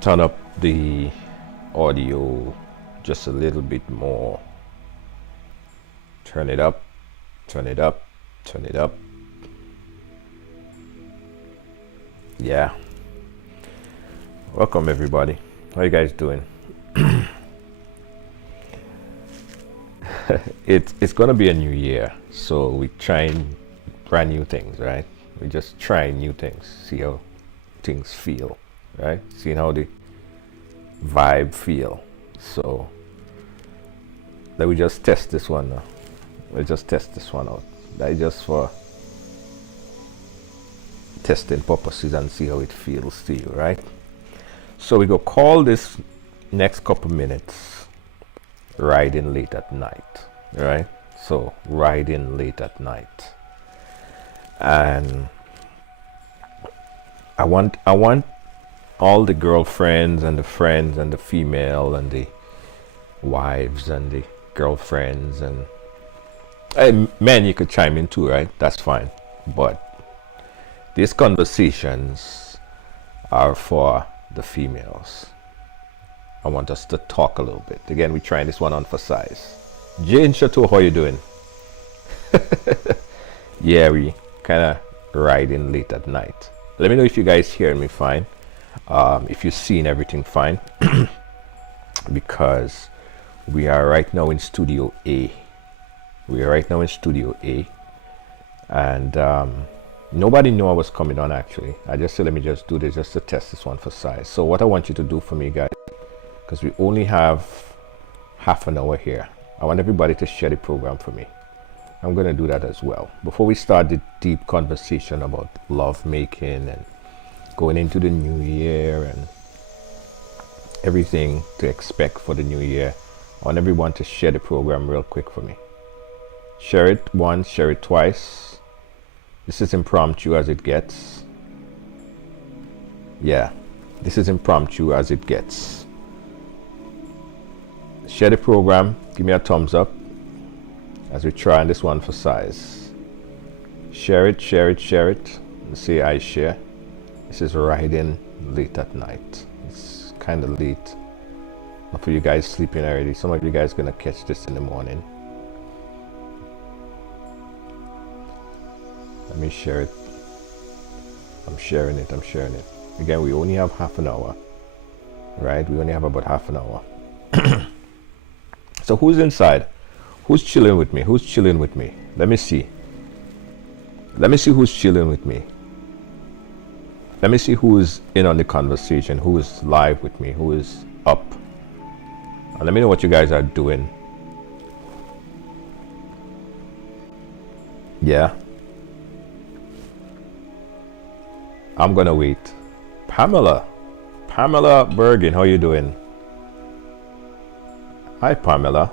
turn up the audio just a little bit more. Turn it up, turn it up, turn it up. Yeah. Welcome everybody. How you guys doing? It's gonna be a new year, so we trying brand new things, right? We just trying new things, see how things feel, right? Seeing how the vibe feel. So let me just test this one now. Let's just test this one out. That is just for testing purposes and see how it feels to you, right? So we go call this next couple minutes riding late at night, right? So riding late at night, and I want all the girlfriends and the friends and the female and the wives and the girlfriends and men, you could chime in too, right? That's fine. But these conversations are for the females. I want us to talk a little bit. Again, we're trying this one on for size. Jane Chateau, how you doing? Yeah, we kind of riding late at night. Let me know if you guys hear me fine. If you've seen everything fine. Because we are right now in Studio A. We are right now in Studio A. And nobody knew I was coming on actually. I just said let me just do this just to test this one for size. So what I want you to do for me, guys, because we only have half an hour here, I want everybody to share the program for me. I'm going to do that as well. Before we start the deep conversation about love making and going into the new year and everything to expect for the new year, I want everyone to share the program real quick for me. Share it once, share it twice. This is impromptu as it gets. Yeah, this is impromptu as it gets. Share the program, give me a thumbs up as we try on this one for size. Share it, share it, share it. Let's say I share. This is riding late at night. It's kind of late. Not for you guys sleeping already. Some of you guys gonna catch this in the morning. Let me share it. I'm sharing it. Again, we only have half an hour, right? We only have about half an hour. So who's inside? Who's chilling with me? Who's chilling with me? Let me see. Let me see who's chilling with me. Let me see who's in on the conversation, who is live with me, who is up. And let me know what you guys are doing. Yeah. I'm gonna wait. Pamela Bergen, how you doing? Hi Pamela,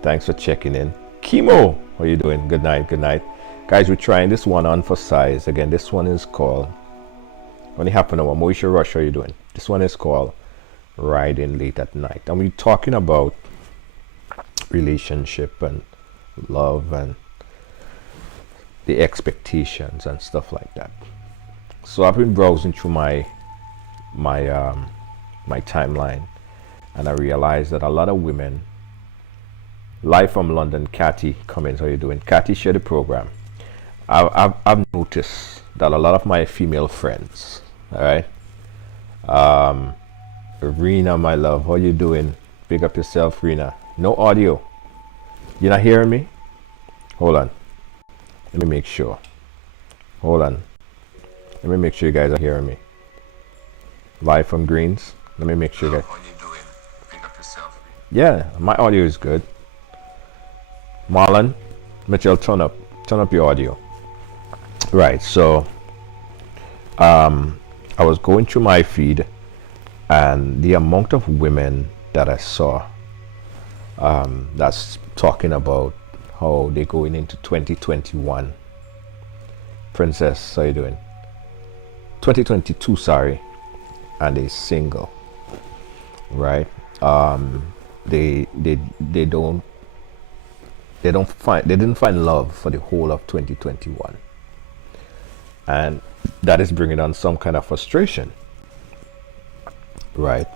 thanks for checking in. Chemo, how you doing? Good night, good night. Guys, we're trying this one on for size. Again, this one is called, only half an hour. Moisha Rush, how you doing? This one is called Riding Late at Night. And we're talking about relationship and love and the expectations and stuff like that. So I've been browsing through my timeline, and I realized that a lot of women, live from London, Cathy Cummins, how you doing? Cathy, share the program. I've noticed that a lot of my female friends, all right, Rena, my love, how you doing? Big up yourself, Rena. No audio. You're not hearing me? Hold on. Let me make sure. Hold on. Let me make sure you guys are hearing me. Live from Greens. Let me make sure you guys. How you doing? Pick up yourself. Yeah, my audio is good. Marlon, Mitchell, turn up your audio. Right. So, I was going through my feed, and the amount of women that I saw, that's talking about how they're going into 2021. Princess, how you doing? 2022, sorry, and they're single, right? They didn't find love for the whole of 2021, and that is bringing on some kind of frustration, right?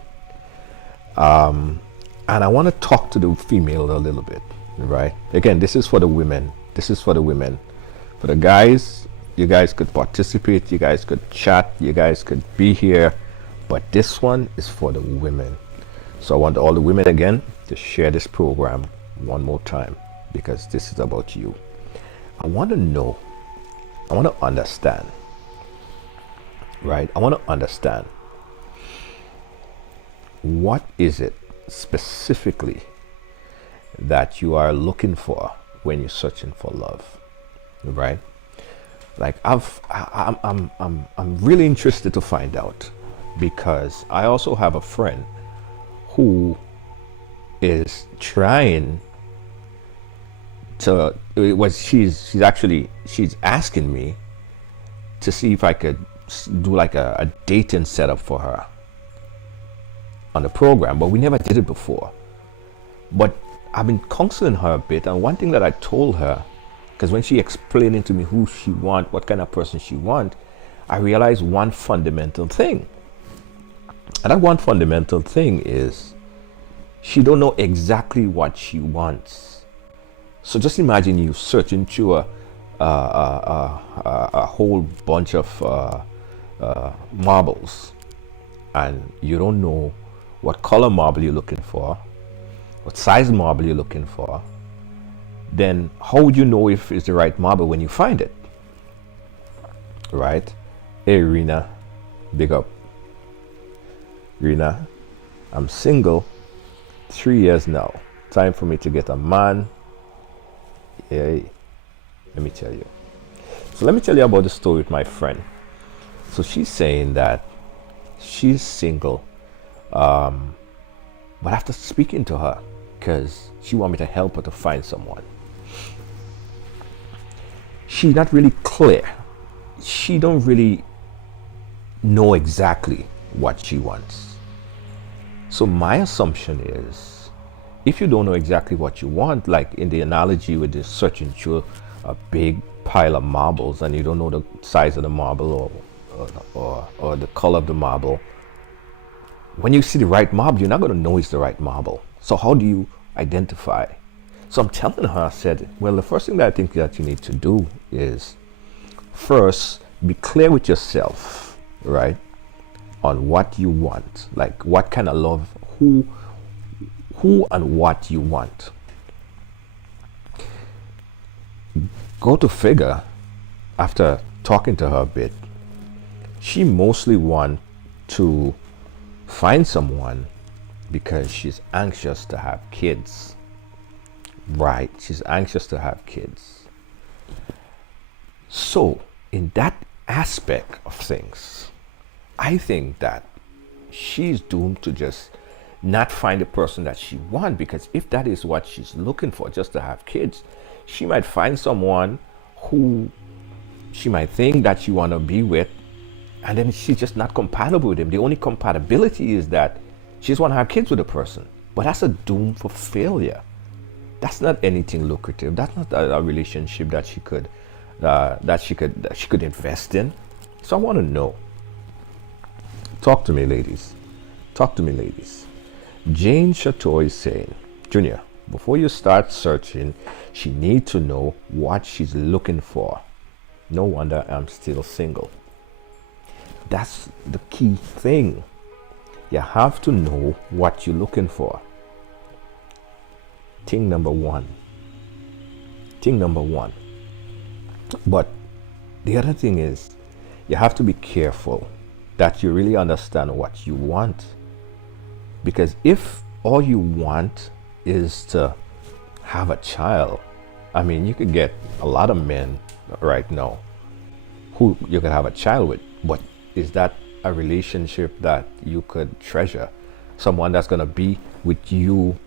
And I want to talk to the female a little bit, right? Again, this is for the women. This is for the women. For the guys, you guys could participate, you guys could chat, you guys could be here, but this one is for the women. So I want all the women again to share this program one more time, because this is about you. I want to know, I want to understand, right? I want to understand, what is it specifically that you are looking for when you're searching for love, right? Like I'm really interested to find out, because I also have a friend who is trying to, she's asking me to see if I could do like a dating setup for her on the program, but we never did it before. But I've been counseling her a bit, and one thing that I told her, because when she explaining to me who she want, what kind of person she want, I realized one fundamental thing. And that one fundamental thing is she don't know exactly what she wants. So just imagine you searching through a whole bunch of marbles, and you don't know what color marble you're looking for, what size marble you're looking for. Then how would you know if it's the right marble when you find it, right? Hey Rena, big up. Rena, I'm single, 3 years now. Time for me to get a man. Hey, let me tell you. So let me tell you about the story with my friend. So she's saying that she's single, but after speaking to her, because she want me to help her to find someone, she's not really clear. She don't really know exactly what she wants. So my assumption is, if you don't know exactly what you want, like in the analogy with the searching through a big pile of marbles, and you don't know the size of the marble or the color of the marble, when you see the right marble, you're not going to know it's the right marble. So how do you identify? So I'm telling her, I said, well, the first thing that I think that you need to do is first be clear with yourself, right, on what you want, like what kind of love, who and what you want. Go to figure, after talking to her a bit, she mostly want to find someone because she's anxious to have kids. Right, she's anxious to have kids. So in that aspect of things, I think that she's doomed to just not find the person that she wants, because if that is what she's looking for, just to have kids, she might find someone who she might think that she want to be with, and then she's just not compatible with him. The only compatibility is that she just want to have kids with a person, but that's a doom for failure. That's not anything lucrative. That's not a relationship that she could invest in. So I want to know. Talk to me, ladies. Talk to me, ladies. Jane Chateau is saying, Junior, before you start searching, she needs to know what she's looking for. No wonder I'm still single. That's the key thing. You have to know what you're looking for. Thing number one. But the other thing is, you have to be careful that you really understand what you want. Because if all you want is to have a child, I mean, you could get a lot of men right now who you could have a child with, but is that a relationship that you could treasure? Someone that's going to be with you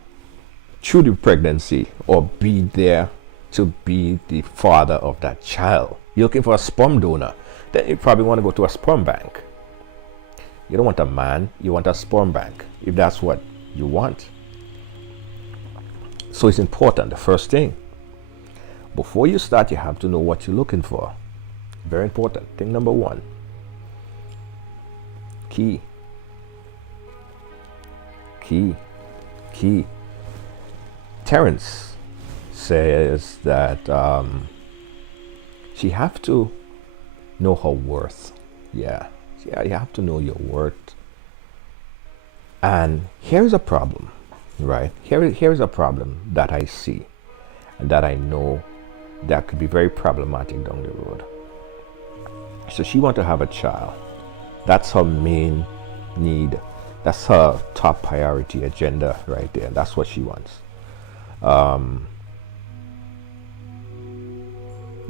through the pregnancy, or be there to be the father of that child? You're looking for a sperm donor, then you probably want to go to a sperm bank. You don't want a man, you want a sperm bank, if that's what you want. So it's important, the first thing. Before you start, you have to know what you're looking for. Very important. Thing number one. Key. Key. Key. Terrence says that she have to know her worth. Yeah, you have to know your worth. And here's a problem, right? Here's a problem that I see and that I know that could be very problematic down the road. So she wants to have a child. That's her main need. That's her top priority agenda right there. That's what she wants.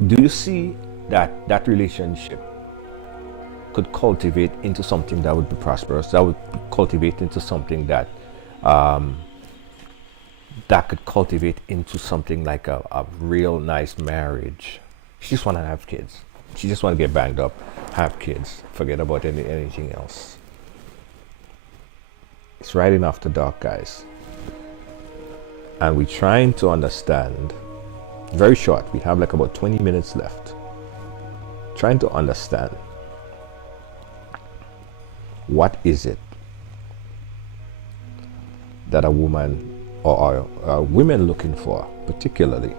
Do you see that relationship could cultivate into something that would be prosperous, that would cultivate into something that that could cultivate into something like a real nice marriage? She just want to have kids. She just want to get banged up, have kids, forget about anything else. It's Riding After Dark, guys. And we're trying to understand, very short, we have like about 20 minutes left, trying to understand what is it that a woman or women looking for, particularly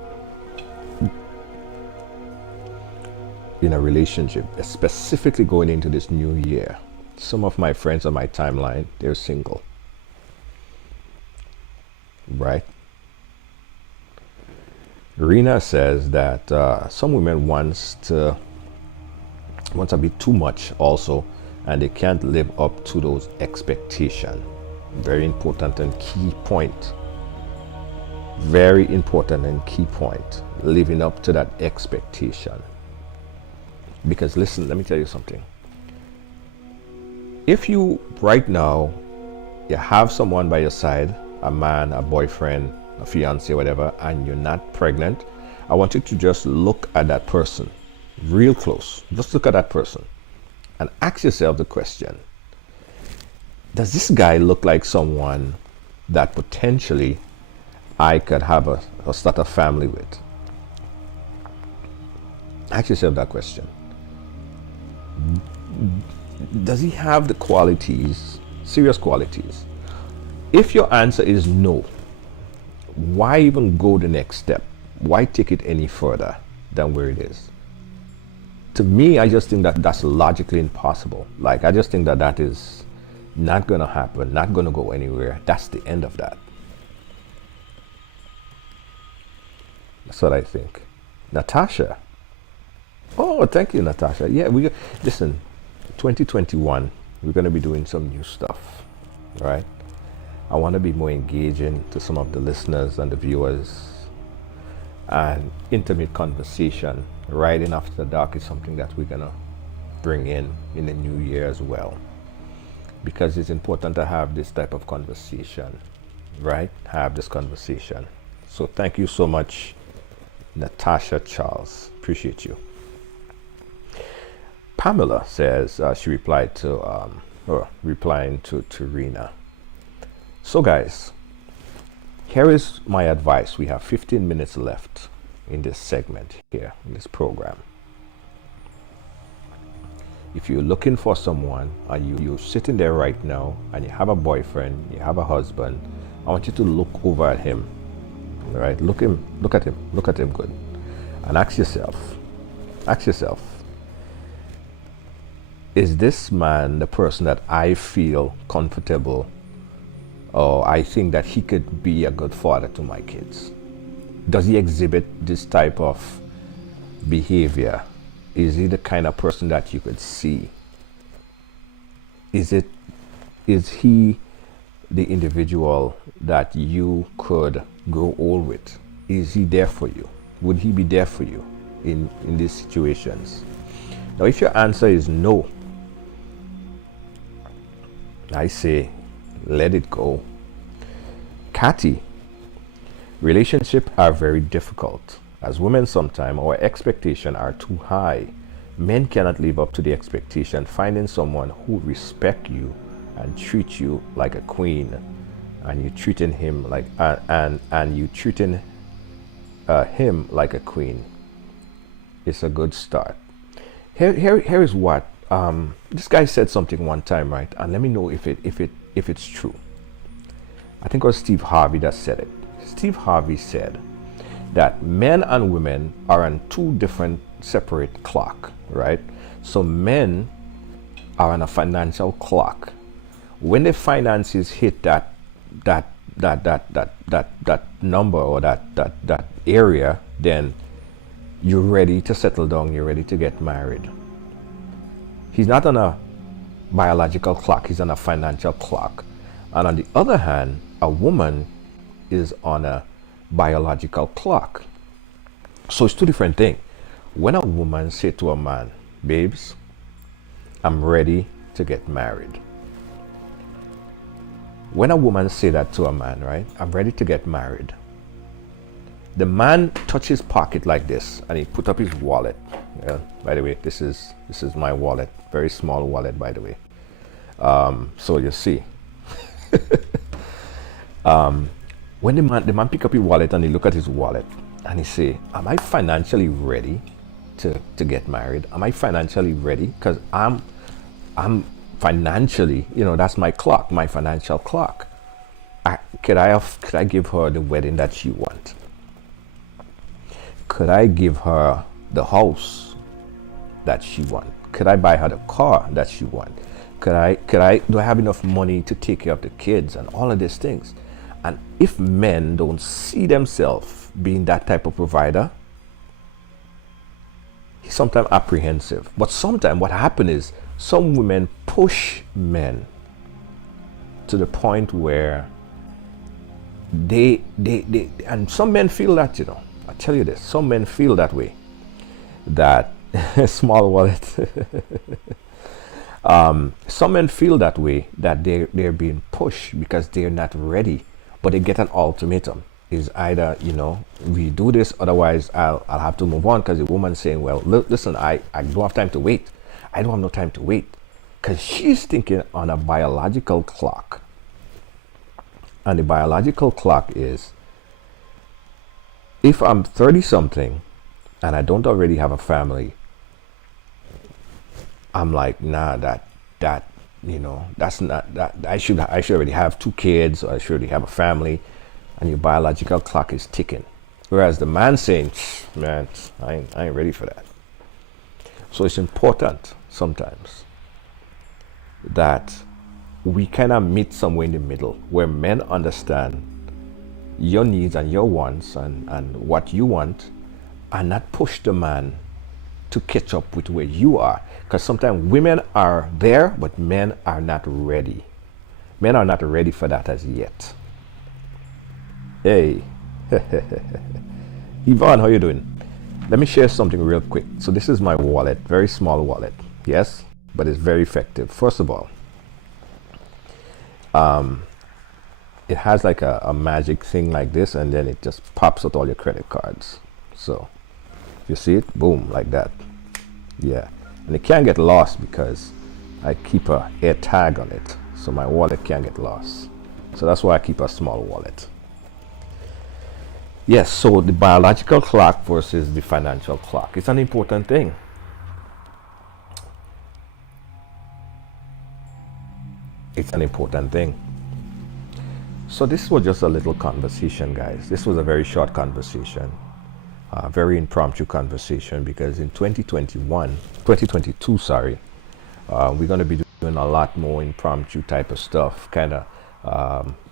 in a relationship, specifically going into this new year. Some of my friends on my timeline, they're single, right? Rena says that some women wants a bit too much also, and they can't live up to those expectations. Very important and key point. Very important and key point. Living up to that expectation. Because listen, let me tell you something. If you right now you have someone by your side, a man, a boyfriend, a fiance, whatever, and you're not pregnant, I want you to just look at that person real close. Just look at that person and ask yourself the question, does this guy look like someone that potentially I could have a start a family with? Ask yourself that question. Does he have the qualities, serious qualities? If your answer is no, why even go the next step? Why take it any further than where it is? To me, I just think that that's logically impossible. Like, I just think that that is not going to happen, not going to go anywhere. That's the end of that. That's what I think. Natasha. Oh, thank you, Natasha. Yeah, listen, 2021, we're going to be doing some new stuff, right? I want to be more engaging to some of the listeners and the viewers, and intimate conversation. Riding After the Dark is something that we're going to bring in the new year as well, because it's important to have this type of conversation, right? Have this conversation. So thank you so much, Natasha Charles. Appreciate you. Pamela says she replied to replying to Rena. So guys, here is my advice. We have 15 minutes left in this segment here, in this program. If you're looking for someone and you're sitting there right now and you have a boyfriend, you have a husband, I want you to look over at him, all right? Look at him good, and ask yourself, is this man the person that I feel comfortable, or I think that he could be a good father to my kids? Does he exhibit this type of behavior? Is he the kind of person that you could see? Is he the individual that you could grow old with? Is he there for you? Would he be there for you in these situations? Now, if your answer is no, I say, let it go. Cathy, relationships are very difficult. As women, sometimes our expectations are too high. Men cannot live up to the expectation. Finding someone who respects you and treats you like a queen, and you treating him like him like a queen, it's a good start. Here is what this guy said something one time, right? And let me know if it's true. I think it was Steve Harvey that said it. Steve Harvey said that men and women are on two different separate clock, right? So men are on a financial clock. When the finances hit that number or that area, then you're ready to settle down, you're ready to get married. He's not on a biological clock, he's on a financial clock. And on the other hand, a woman is on a biological clock. So it's two different things. When a woman say to a man, babes, I'm ready to get married. When a woman say that to a man, right, I'm ready to get married, the man touch his pocket like this and he put up his wallet. Yeah, by the way, this is my wallet, very small wallet, by the way. So you see, when the man pick up his wallet and he look at his wallet and he say, am I financially ready to get married? Am I financially ready? Because I'm financially, that's my clock, my financial clock. Could I give her the wedding that she want? Could I give her the house that she want? Could I buy her the car that she want? Do I have enough money to take care of the kids and all of these things? And if men don't see themselves being that type of provider, he's sometimes apprehensive. But sometimes what happens is some women push men to the point where they and some men feel that, I tell you this, some men feel that way, that small wallet. Some men feel that way, that they're being pushed because they're not ready, but they get an ultimatum. Is either, we do this, otherwise I'll have to move on, because the woman's saying, well, listen, I don't have time to wait. I don't have no time to wait, because she's thinking on a biological clock. And the biological clock is, if I'm 30 something and I don't already have a family, I'm like, nah, that's not that. I should already have 2 kids, or I should already have a family, and your biological clock is ticking. Whereas the man saying, man, I ain't ready for that. So it's important sometimes that we kind of meet somewhere in the middle, where men understand your needs and your wants and what you want, and not push the man to catch up with where you are. Because sometimes women are there, but men are not ready. Men are not ready for that as yet. Hey, Yvonne, how you doing? Let me share something real quick. So this is my wallet, very small wallet, yes, but it's very effective. First of all, it has like a magic thing like this, and then it just pops out all your credit cards. So you see it, boom, like that. Yeah, and it can't get lost because I keep a air tag on it, so my wallet can't get lost. So that's why I keep a small wallet. Yes, so the biological clock versus the financial clock, it's an important thing. It's an important thing. So this was just a little conversation, guys. This was a very short conversation, very impromptu conversation, because in 2022, sorry, we're going to be doing a lot more impromptu type of stuff, kind of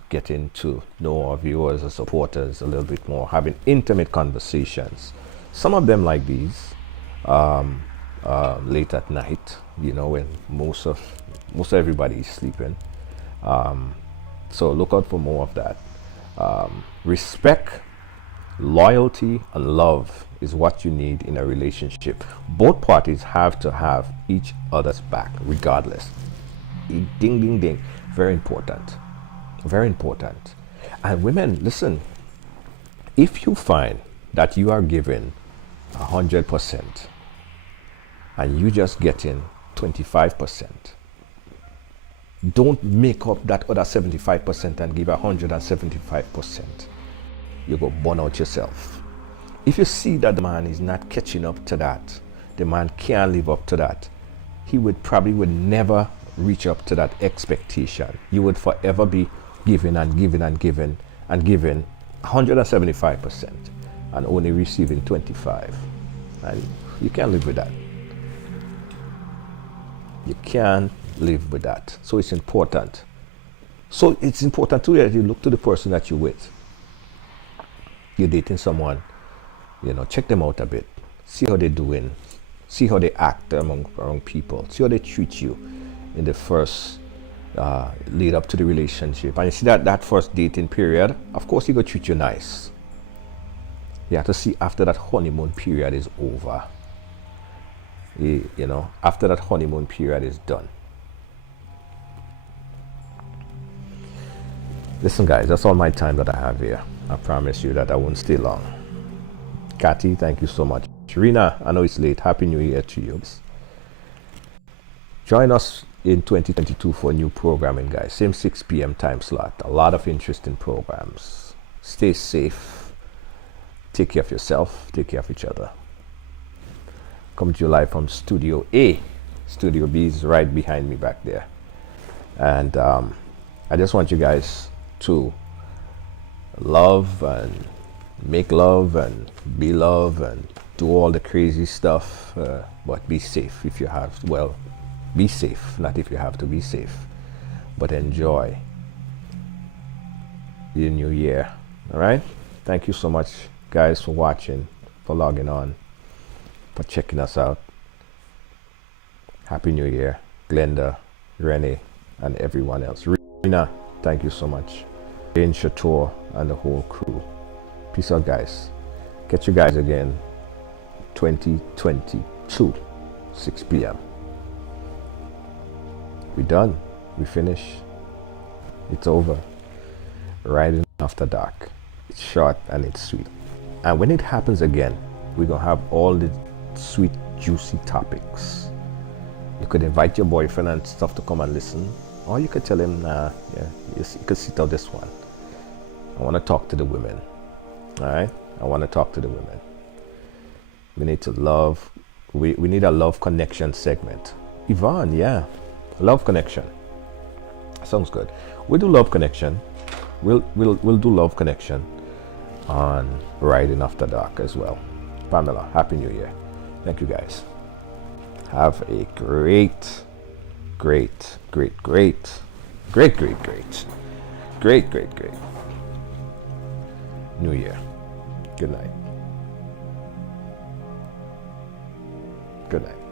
getting to know our viewers and supporters a little bit more, having intimate conversations. Some of them like these, late at night, when most everybody is sleeping. So look out for more of that. Respect, loyalty, and love is what you need in a relationship. Both parties have to have each other's back, regardless. Ding, ding, ding. Very important. Very important. And women, listen, if you find that you are giving 100% and you just getting 25%, don't make up that other 75% and give 175%. You go burn out yourself. If you see that the man is not catching up to that, the man can't live up to that, he would never reach up to that expectation. You would forever be giving and giving and giving and giving 175% and only receiving 25. And you can't live with that. You can't live with that. So it's important. So it's important too that you look to the person that you're with. You're dating someone, check them out a bit. See how they're doing. See how they act among people. See how they treat you in the first lead up to the relationship. And you see that first dating period, of course, he gonna treat you nice. You have to see after that honeymoon period is over. After that honeymoon period is done. Listen, guys, that's all my time that I have here. I promise you that I won't stay long. Kathy, thank you so much. Rina, I know it's late. Happy New Year to you. Join us in 2022 for new programming, guys. Same 6 p.m. time slot. A lot of interesting programs. Stay safe. Take care of yourself. Take care of each other. Come to you live from Studio A. Studio B is right behind me back there. And I just want you guys to love and make love and be love and do all the crazy stuff, but be safe if you have. Well, be safe, not if you have to be safe, but enjoy the new year. All right, thank you so much, guys, for watching, for logging on, for checking us out. Happy New Year, Glenda, Renee, and everyone else. Rina, thank you so much. Jane Chateau and the whole crew. Peace out, guys. Catch you guys again 2022, 6 p.m. We done. We finished. It's over. Ryding after dark. It's short and it's sweet. And when it happens again, we're going to have all the sweet, juicy topics. You could invite your boyfriend and stuff to come and listen. Or you could tell him, you could sit out this one. I want to talk to the women. All right? I want to talk to the women. We need to love. We need a love connection segment. Yvonne, yeah. Love connection. Sounds good. We'll do love connection. We'll do love connection on Ryding After Dark as well. Pamela, Happy New Year. Thank you, guys. Have a great New Year. Good night. Good night.